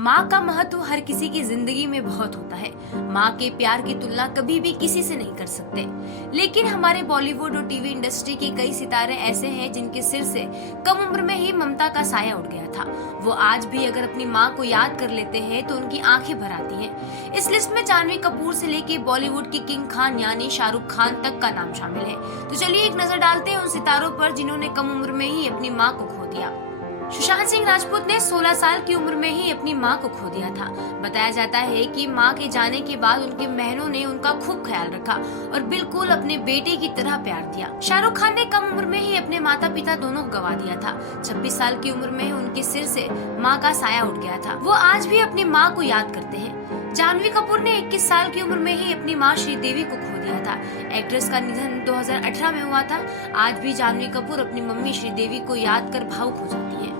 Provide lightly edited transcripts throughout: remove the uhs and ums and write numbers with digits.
माँ का महत्व हर किसी की जिंदगी में बहुत होता है। माँ के प्यार की तुलना कभी भी किसी से नहीं कर सकते। लेकिन हमारे बॉलीवुड और टीवी इंडस्ट्री के कई सितारे ऐसे हैं जिनके सिर से कम उम्र में ही ममता का साया उठ गया था। वो आज भी अगर अपनी माँ को याद कर लेते हैं तो उनकी आंखें भर आती हैं। इस लिस्ट में जानवी कपूर से लेके बॉलीवुड की किंग खान यानी शाहरुख खान तक का नाम शामिल है। तो चलिए एक नजर डालते हैं उन सितारों पर जिन्होंने कम उम्र में ही अपनी माँ को खो दिया। सुशांत सिंह राजपूत ने 16 साल की उम्र में ही अपनी मां को खो दिया था। बताया जाता है कि मां के जाने के बाद उनके बहनों ने उनका खूब ख्याल रखा और बिल्कुल अपने बेटे की तरह प्यार दिया। शाहरुख खान ने कम उम्र में ही अपने माता पिता दोनों को गवा दिया था। 26 साल की उम्र में उनके सिर से मां का साया उठ गया था। वो आज भी अपनी मां को याद करते हैं। जानवी कपूर ने 21 साल की उम्र में ही अपनी मां श्रीदेवी को खो दिया था। एक्ट्रेस का निधन 2018 में हुआ था। आज भी जानवी कपूर अपनी मम्मी श्रीदेवी को याद कर भावुक हो जाती है।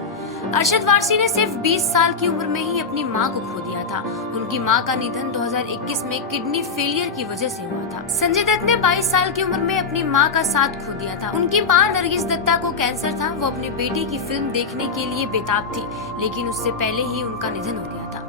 अरशद वारसी ने सिर्फ 20 साल की उम्र में ही अपनी मां को खो दिया था। उनकी मां का निधन 2021 में किडनी फेलियर की वजह से हुआ था। संजय दत्त ने 22 साल की उम्र में अपनी मां का साथ खो दिया था। उनकी मां नरगिस दत्ता को कैंसर था। वो अपने बेटे की फिल्म देखने के लिए बेताब थी, लेकिन उससे पहले ही उनका निधन हो गया था।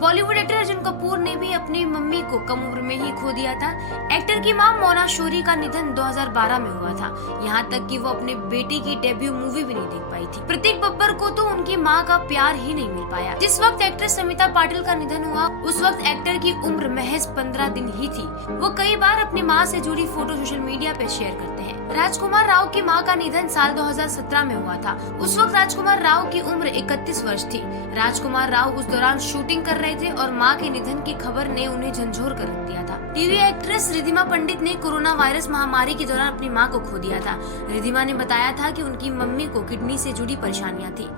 बॉलीवुड एक्टर अर्जुन कपूर ने भी अपनी मम्मी को कम उम्र में ही खो दिया था। एक्टर की मां मोना शोरी का निधन 2012 में हुआ था। यहाँ तक कि वो अपने बेटे की डेब्यू मूवी भी नहीं देख पाई थी। प्रतीक बब्बर को तो उनकी मां का प्यार ही नहीं मिल पाया। जिस वक्त एक्ट्रेस समिता पाटिल का निधन हुआ उस वक्त एक्टर की उम्र महज 15 दिन ही थी। वो कई बार अपनी मां से जुड़ी फोटो सोशल मीडिया पे शेयर करते हैं। राजकुमार राव की मां का निधन साल 2017 में हुआ था। उस वक्त राजकुमार राव की उम्र 31 वर्ष थी। राजकुमार राव उस दौरान शूटिंग कर रहे थे और मां के निधन की खबर ने उन्हें झंझोर कर रख दिया था। टीवी एक्ट्रेस रिधिमा पंडित ने कोरोना वायरस महामारी के दौरान अपनी मां को खो दिया था। रिधिमा ने बताया था कि उनकी मम्मी को किडनी से जुड़ी परेशानियां थी।